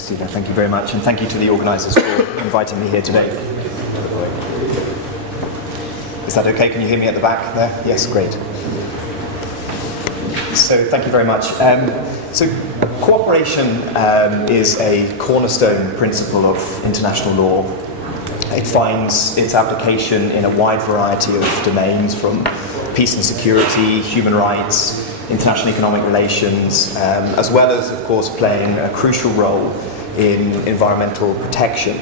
Christina, thank you very much, and thank you to the organisers for inviting me here today. Is that okay? Can you hear me at the back there? Yes, great. So thank you very much. So cooperation is a cornerstone principle of international law. It finds its application in a wide variety of domains, from peace and security, human rights, international economic relations, as well as, of course, playing a crucial role in environmental protection.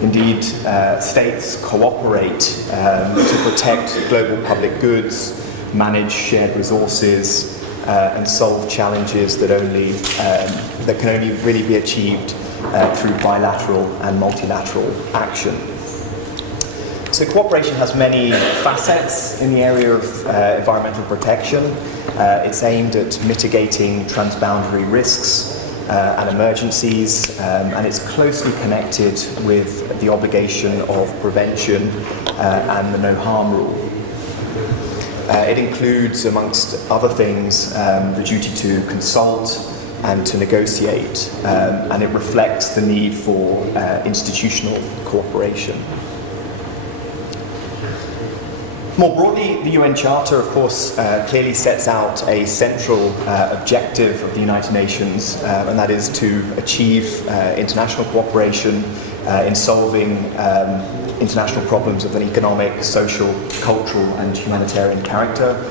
Indeed, states cooperate to protect global public goods, manage shared resources, and solve challenges that can only really be achieved through bilateral and multilateral action. So cooperation has many facets in the area of environmental protection. It's aimed at mitigating transboundary risks and emergencies, and it's closely connected with the obligation of prevention and the no harm rule. It includes, amongst other things, the duty to consult and to negotiate, and it reflects the need for institutional cooperation. More broadly, the UN Charter, of course, clearly sets out a central objective of the United Nations, and that is to achieve international cooperation in solving international problems of an economic, social, cultural, and humanitarian character.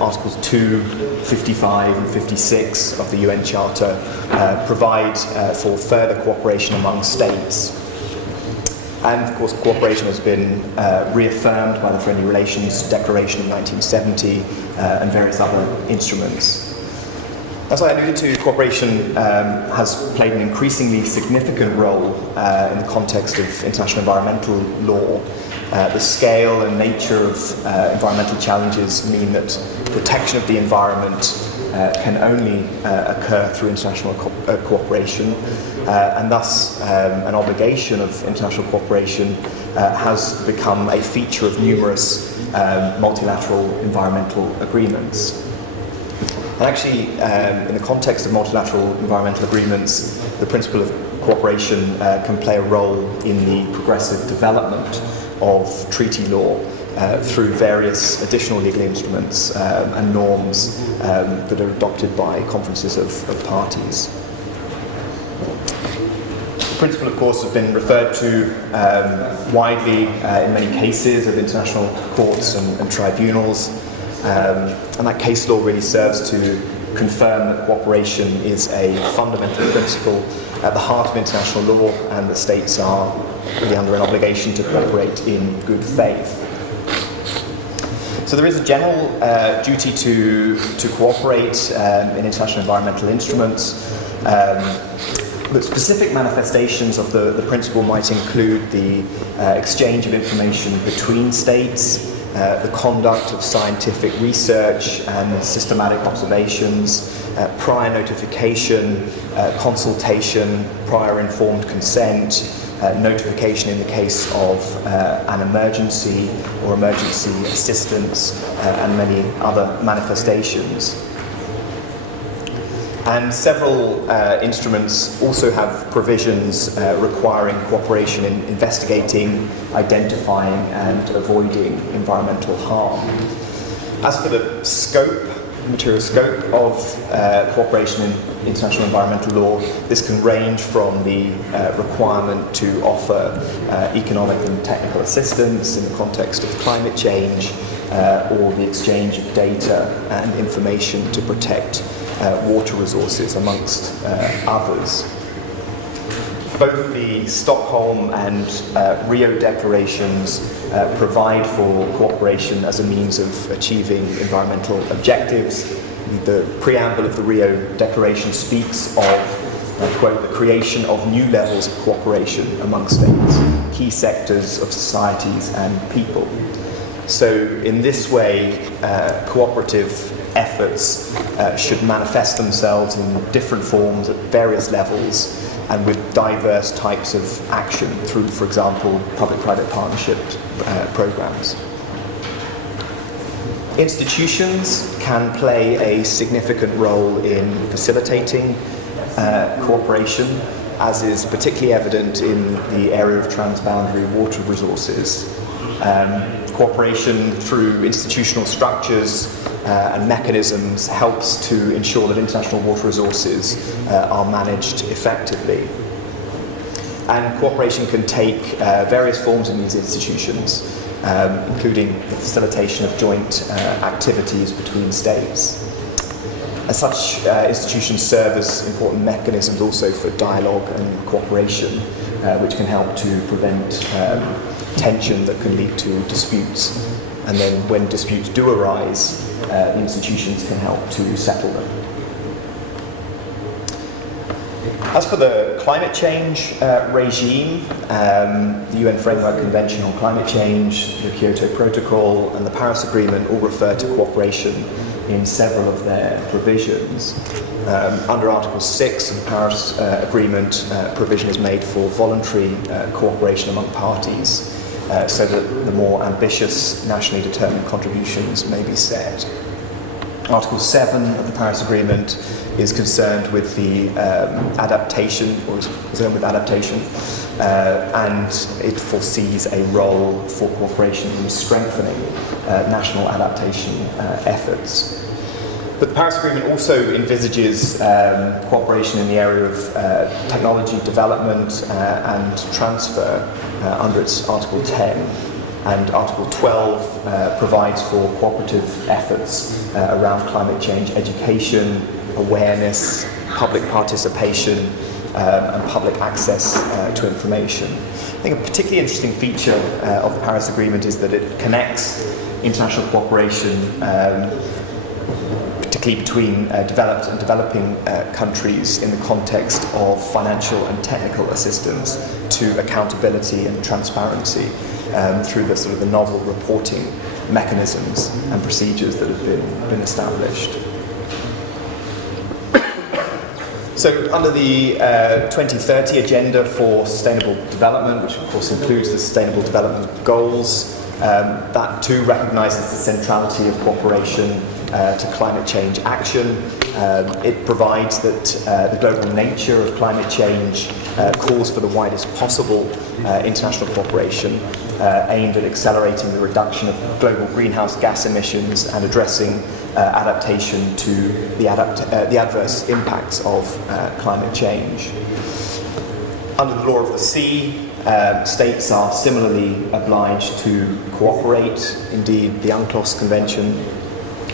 Articles 2, 55, and 56 of the UN Charter provide for further cooperation among states. And of course, cooperation has been reaffirmed by the Friendly Relations Declaration of 1970 and various other instruments. As I alluded to, cooperation has played an increasingly significant role in the context of international environmental law. The scale and nature of environmental challenges mean that protection of the environment can only occur through international cooperation, and thus an obligation of international cooperation has become a feature of numerous multilateral environmental agreements. And actually, in the context of multilateral environmental agreements, the principle of cooperation can play a role in the progressive development of treaty law through various additional legal instruments and norms that are adopted by conferences of parties. The principle, of course, has been referred to widely in many cases of international courts and tribunals, and that case law really serves to confirm that cooperation is a fundamental principle at the heart of international law, and that states are really under an obligation to cooperate in good faith. So there is a general duty to cooperate in international environmental instruments. But specific manifestations of the principle might include the exchange of information between states, the conduct of scientific research and systematic observations, prior notification, consultation, prior informed consent, notification in the case of an emergency or emergency assistance, and many other manifestations. And several instruments also have provisions requiring cooperation in investigating, identifying, and avoiding environmental harm. As for the material scope of cooperation in international environmental law, this can range from the requirement to offer economic and technical assistance in the context of climate change, or the exchange of data and information to protect water resources, amongst others. Both the Stockholm and Rio declarations provide for cooperation as a means of achieving environmental objectives. The preamble of the Rio Declaration speaks of, quote, the creation of new levels of cooperation among states, key sectors of societies and people. So in this way, cooperative efforts should manifest themselves in different forms at various levels and with diverse types of action through, for example, public-private partnership programs. Institutions can play a significant role in facilitating cooperation, as is particularly evident in the area of transboundary water resources. Cooperation through institutional structures and mechanisms helps to ensure that international water resources are managed effectively. And cooperation can take various forms in these institutions, including the facilitation of joint activities between states. As such, institutions serve as important mechanisms also for dialogue and cooperation, which can help to prevent tension that can lead to disputes. And then when disputes do arise, the institutions can help to settle them. As for the climate change regime, the UN Framework Convention on Climate Change, the Kyoto Protocol, and the Paris Agreement all refer to cooperation in several of their provisions. Under Article 6 of the Paris Agreement, provision is made for voluntary cooperation among parties, so that the more ambitious nationally determined contributions may be set. Article 7 of the Paris Agreement is concerned with the adaptation, or is concerned with adaptation, and it foresees a role for cooperation in strengthening national adaptation efforts. But the Paris Agreement also envisages cooperation in the area of technology development and transfer under its Article 10. And Article 12 provides for cooperative efforts around climate change education, awareness, public participation, and public access to information. I think a particularly interesting feature of the Paris Agreement is that it connects international cooperation, particularly between developed and developing countries in the context of financial and technical assistance, to accountability and transparency through the sort of the novel reporting mechanisms and procedures that have been established. So under the 2030 Agenda for Sustainable Development, which of course includes the Sustainable Development Goals, that too recognises the centrality of cooperation to climate change action. It provides that the global nature of climate change calls for the widest possible international cooperation aimed at accelerating the reduction of global greenhouse gas emissions and addressing adaptation to the adverse impacts of climate change. Under the law of the sea, states are similarly obliged to cooperate. Indeed, the UNCLOS Convention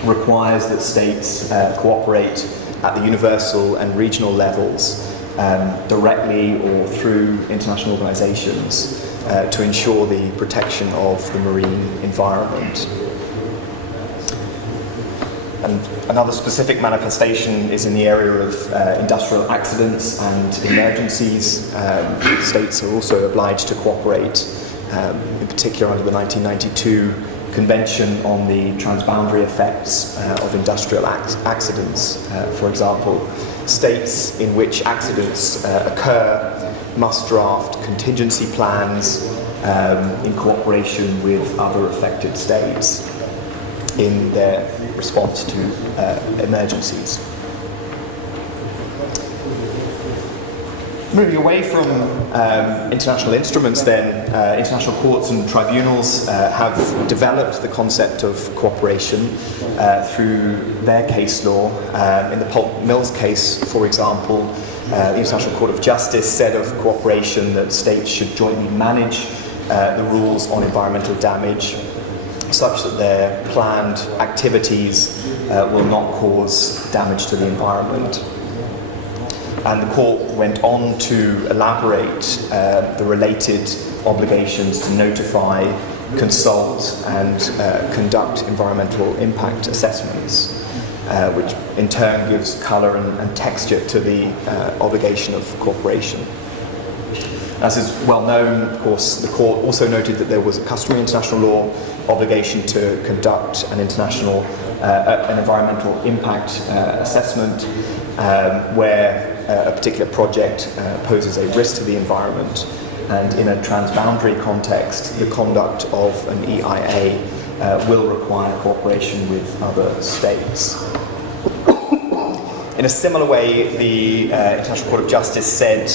requires that states cooperate at the universal and regional levels, directly or through international organisations, to ensure the protection of the marine environment. And another specific manifestation is in the area of industrial accidents and emergencies. States are also obliged to cooperate, in particular under the 1992 Convention on the Transboundary Effects of Industrial Accidents. For example, states in which accidents occur must draft contingency plans in cooperation with other affected states in their response to emergencies. Moving away from international instruments then, international courts and tribunals have developed the concept of cooperation through their case law. In the Pulp Mills case, for example, the International Court of Justice said of cooperation that states should jointly manage the rules on environmental damage, such that their planned activities will not cause damage to the environment. And the court went on to elaborate the related obligations to notify, consult, and conduct environmental impact assessments, which in turn gives colour and texture to the obligation of cooperation. As is well known, of course, the court also noted that there was a customary international law obligation to conduct an international an environmental impact assessment where a particular project poses a risk to the environment, and in a transboundary context, the conduct of an EIA will require cooperation with other states. In a similar way, the International Court of Justice said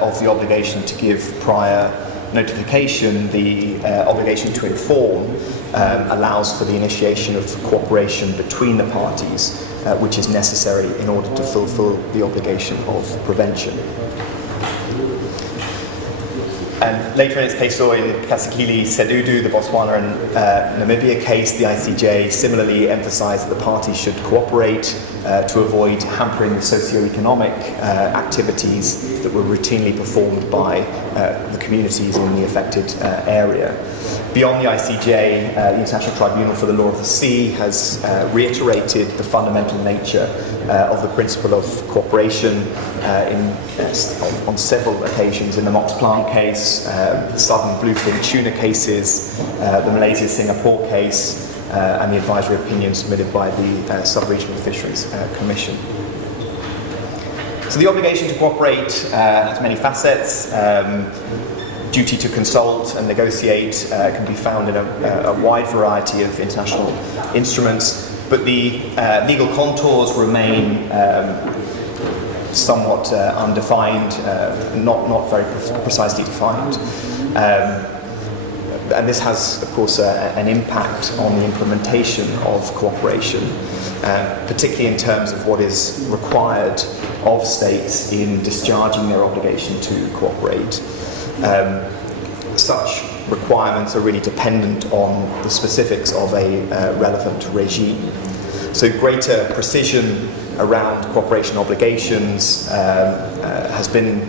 of the obligation to give prior notification, the obligation to inform allows for the initiation of cooperation between the parties, which is necessary in order to fulfill the obligation of prevention. And later in its case law in Kasekili Sedudu, the Botswana and Namibia case, the ICJ similarly emphasised that the parties should cooperate to avoid hampering the socio-economic activities that were routinely performed by the communities in the affected area. Beyond the ICJ, the International Tribunal for the Law of the Sea has reiterated the fundamental nature of the principle of cooperation on several occasions in the Mox Plant case, the Southern Bluefin Tuna cases, the Malaysia-Singapore case, and the advisory opinion submitted by the Sub-Regional Fisheries Commission. So the obligation to cooperate has many facets. Duty to consult and negotiate can be found in a wide variety of international instruments, but the legal contours remain somewhat undefined, not very precisely defined. And this has, of course, an impact on the implementation of cooperation, particularly in terms of what is required of states in discharging their obligation to cooperate. Such requirements are really dependent on the specifics of a relevant regime. So greater precision around cooperation obligations has been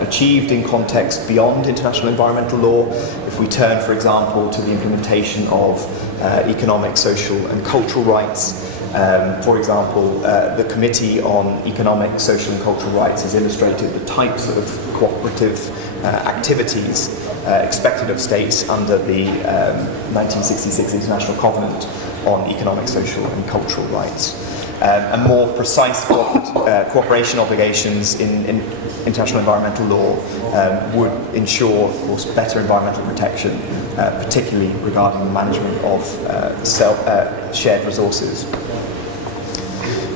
achieved in context beyond international environmental law. If we turn, for example, to the implementation of economic, social and cultural rights, for example, the Committee on Economic, Social and Cultural Rights has illustrated the types of cooperative activities expected of states under the 1966 International Covenant on Economic, Social and Cultural Rights. And more precise cooperation obligations in international environmental law would ensure, of course, better environmental protection, particularly regarding the management of shared resources.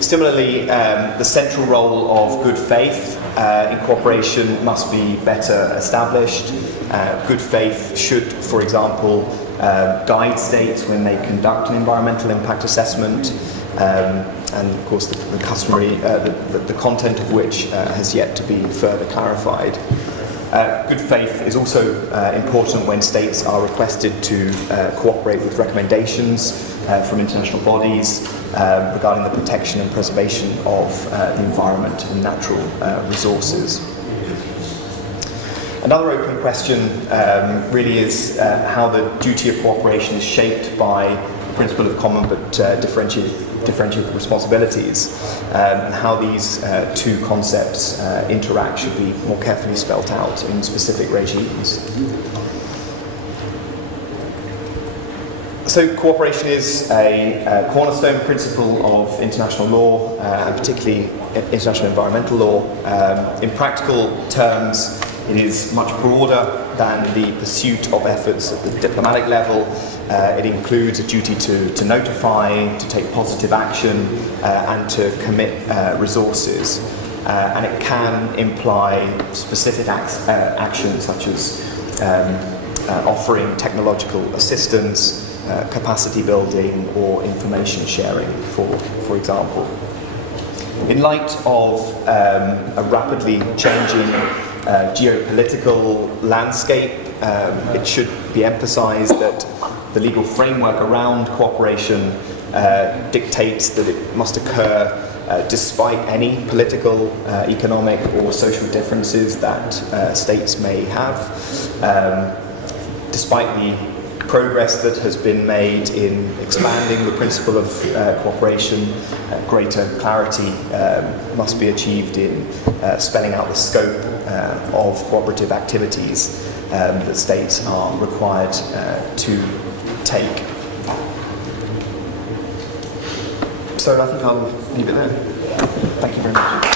Similarly, the central role of good faith in cooperation must be better established. Good faith should, for example, guide states when they conduct an environmental impact assessment, and of course the customary, the content of which has yet to be further clarified. Good faith is also important when states are requested to cooperate with recommendations from international bodies regarding the protection and preservation of the environment and natural resources. Another open question really is how the duty of cooperation is shaped by the principle of common but differentiated responsibilities, and how these two concepts interact should be more carefully spelt out in specific regimes. So cooperation is a cornerstone principle of international law, and particularly international environmental law. In practical terms, it is much broader than the pursuit of efforts at the diplomatic level. It includes a duty to notify, to take positive action, and to commit resources. And it can imply specific actions such as offering technological assistance, capacity building, or information sharing, for example. In light of a rapidly changing geopolitical landscape, it should be emphasized that the legal framework around cooperation dictates that it must occur despite any political, economic or social differences that states may have, despite the progress that has been made in expanding the principle of cooperation. Greater clarity must be achieved in spelling out the scope of cooperative activities that states are required to take. So I think I'll leave it there. Thank you very much.